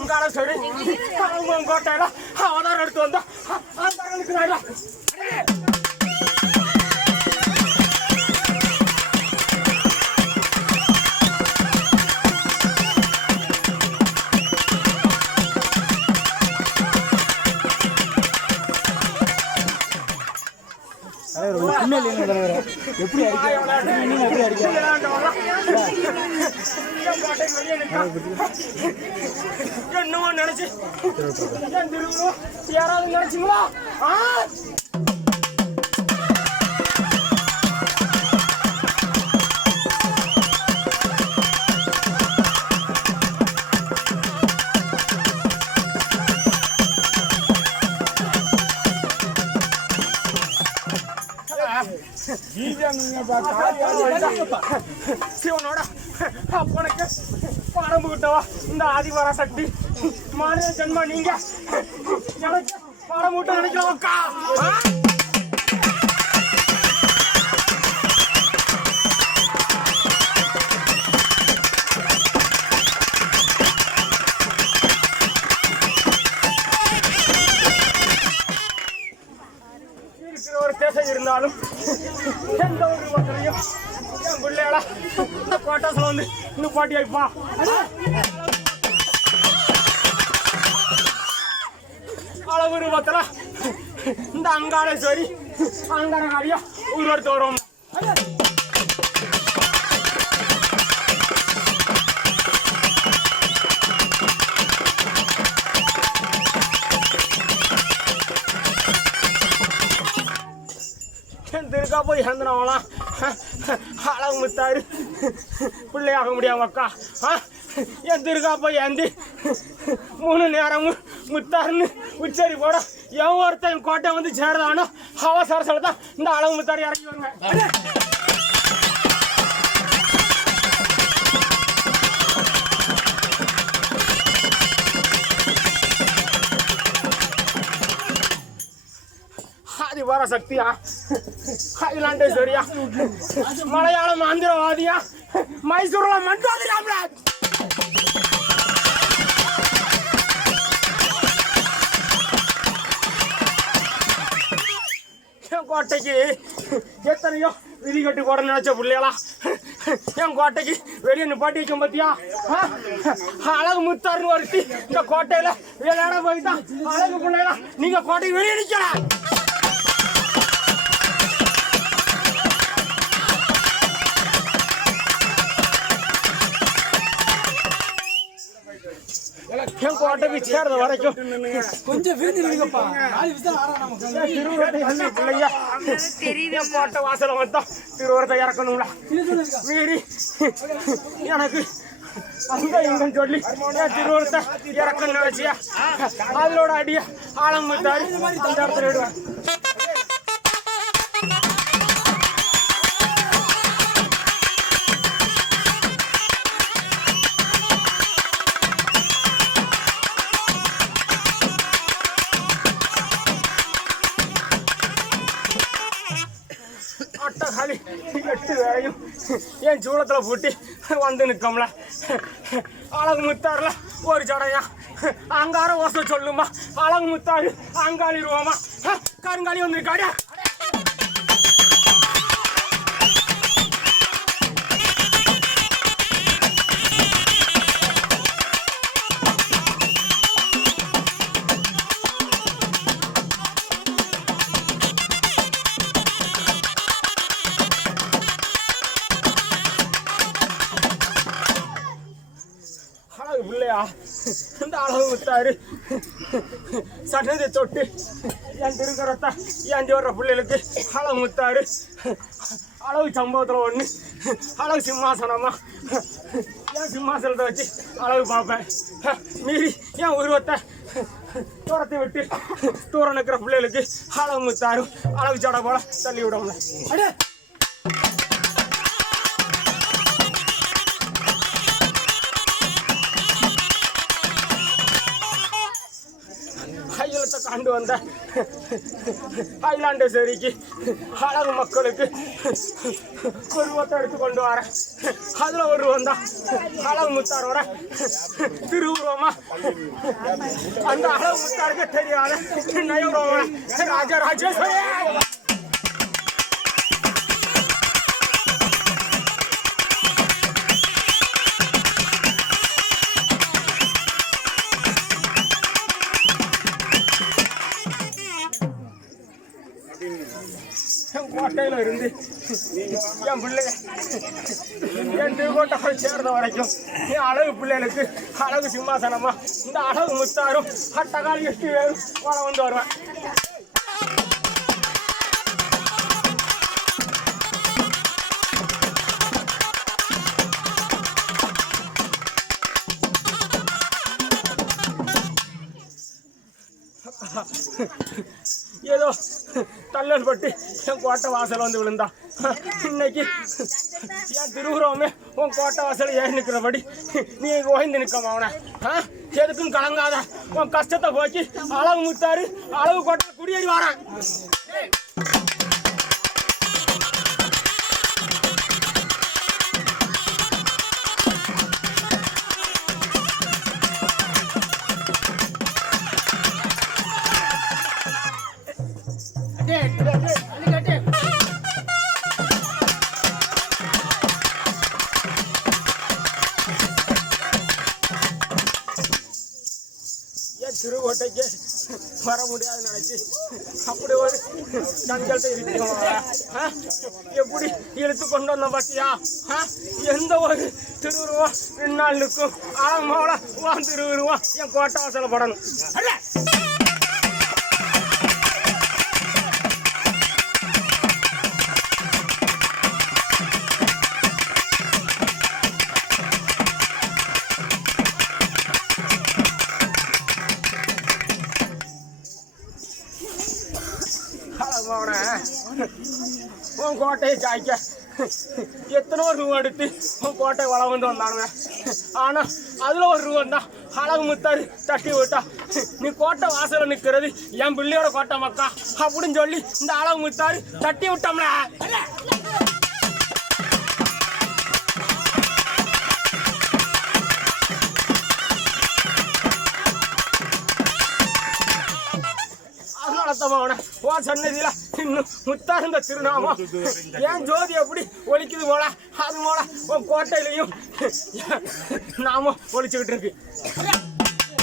அங்கால சரி கோட்டையில அவதாரம் எடுத்து வந்தா அந்த இருக்கிறாங்களா எப்படி என்னமோ நினைச்சு யாராவது நினைச்சுங்களா சிவனோட அப்பனுக்கு பணம் விட்டவா இந்த ஆதிவார சக்தி மாநில ஜென்மா நீங்க எனக்கு பணம் விட்டு நினைக்கிறோம்க்கா ஒரு தேசம் இருந்தாலும் எந்த ஒரு மக்களையும் என் பிள்ளைகளா கோட்டாசில் வந்து இன்னும் பாட்டி வைப்பா அளவு ரூபத்தில் இந்த அங்காள சரி அங்கார காரியா உருவெடுத்து வரும் திருக்கா போய் இறந்துனவங்களாம் அளவு முத்தாரு பிள்ளையாக முடியாம அக்கா என் திருக்கா போய் ஏந்தி 3 நேரமும் முத்தாருன்னு உச்சரி போட எவன் ஒருத்தன் கோட்டை வந்து சேரதானோ அவசரத்தில் தான் இந்த அளவு முத்தாரு இறங்கி வருங்க ஆதிவார சக்தியா அகிலாண்டேஸ்வரியா மலையாள மந்திரவாதியா மைசூர்ல மண்டாதிராம்ல என் கோட்டைக்கு எத்தனையோ விதி கட்டு போட நினைச்ச பிள்ளைகளா என் கோட்டைக்கு வெளியே நிப்பாட்டி வைக்கும் பத்தியா அழகு முத்தாருன்னு வருத்தி இந்த கோட்டையில விளையாட போய்தான் அழகு பிள்ளைகளா நீங்க கோட்டைக்கு வெளியே நிக்கலாம் என் கோட்டைக்கு சேர்ந்த வரைக்கும் கொஞ்சம் விருந்துப்பா பிள்ளையா என் கோட்டை வாசல வந்தோம் திருவரத்தை இறக்கணும்ல மீறி எனக்கு அங்க இங்கன்னு சொல்லி என் திருவரத்தை இறக்கணும் நினைச்சியா அதோட அடிய ஆழம் விட்டாரு அந்த இடத்துல விடுவேன் அட்டகாலி 8 வேலையும் என் சூளத்தில் பூட்டி வந்து நிற்கோம்ல அழகு முத்தாருல ஒரு ஜடையா அங்கார ஓசை சொல்லுமா அழகு முத்தாரு அங்காளிருவோமா கருங்காலி வந்திருக்காடியா பிள்ளையா இந்த அளவு விட்டாரு சட்டத்தை தொட்டு என் திருக்கரத்தை ஏந்தி வர்ற பிள்ளைகளுக்கு அளவு முத்தாரு அளவு சம்பவத்தில் ஒன்று அளவு சிம்மாசனமா என் சிம்மாசனத்தை வச்சு அளவு பார்ப்பேன் மீறி என் உருவத்தை தூரத்தை விட்டு தூரம் நிற்கிற பிள்ளைகளுக்கு அளவு முத்தாரு அளவு சடை போல தள்ளி விடும்ல அகிலத்தை காண்டு வந்த அகிலாண்டேஸ்வரிக்கு அழகு மக்களுக்கு உருவத்தை எடுத்து கொண்டு வர அதுல ஒரு உருவம் தான் அழகு முத்தாரோட திருவுருவமா அந்த அழகு முத்தாருக்கு தெரியாத நயவுருவமா ராஜராஜேஸ்வரி கோட்டையில இருந்து என் பிள்ளைய என் திருக்கோட்டை சேர்ந்த வரைக்கும் என் அழகு பிள்ளைகளுக்கு அழகு சிம்மாசனமா இந்த அழகு முத்தாரும் அட்டகாலி எட்டு பேரும் வர வந்து வருவேன். ஏதோ தள்ளல் பட்டு என் கோட்டை வாசல் வந்து விழுந்தா இன்னைக்கு என் திருவுருவமே உன் கோட்டை வாசல் ஏறி நிற்கிறபடி நீ ஓய்ந்து நிற்காம அவனை எதுக்கும் கலங்காத உன் கஷ்டத்தை போக்கி அளவு முத்தாரு அளவு கோட்டை குடியேறி வாரான். திருக்கோட்டைக்கு வர முடியாது நினைச்சு அப்படி ஒரு கண்கள்ட்ட இருக்கீங்க. எப்படி இழுத்து கொண்டு வந்த பாத்தியா? எந்த ஒரு திருவுருவம் 2 நாள் நிற்கும் ஆழமாவோட உன் திருவுருவம் என் கோட்டை வாசல படணும். உன் கோட்டையை சாய்க்க எத்தனோ ரூபா எடுத்து உன் கோட்டை வளம் வந்து வந்தானுங்க. ஆனா அதுல ஒரு ரூபா தான் அழகு முத்தாரு தட்டி விட்டா நீ கோட்டை வாசல நிக்கிறது என் பிள்ளையோட கோட்டை மக்கா அப்படின்னு சொல்லி இந்த அழகு முத்தாரு தட்டி விட்டோம்ல. சன்னதியில இன்னும் முத்தார்ந்த திருநாமம் என் ஜோதி எப்படி ஒழிக்குது போல அது போல உன் கோட்டையிலையும் நாம ஒழிச்சுக்கிட்டு இருக்கு.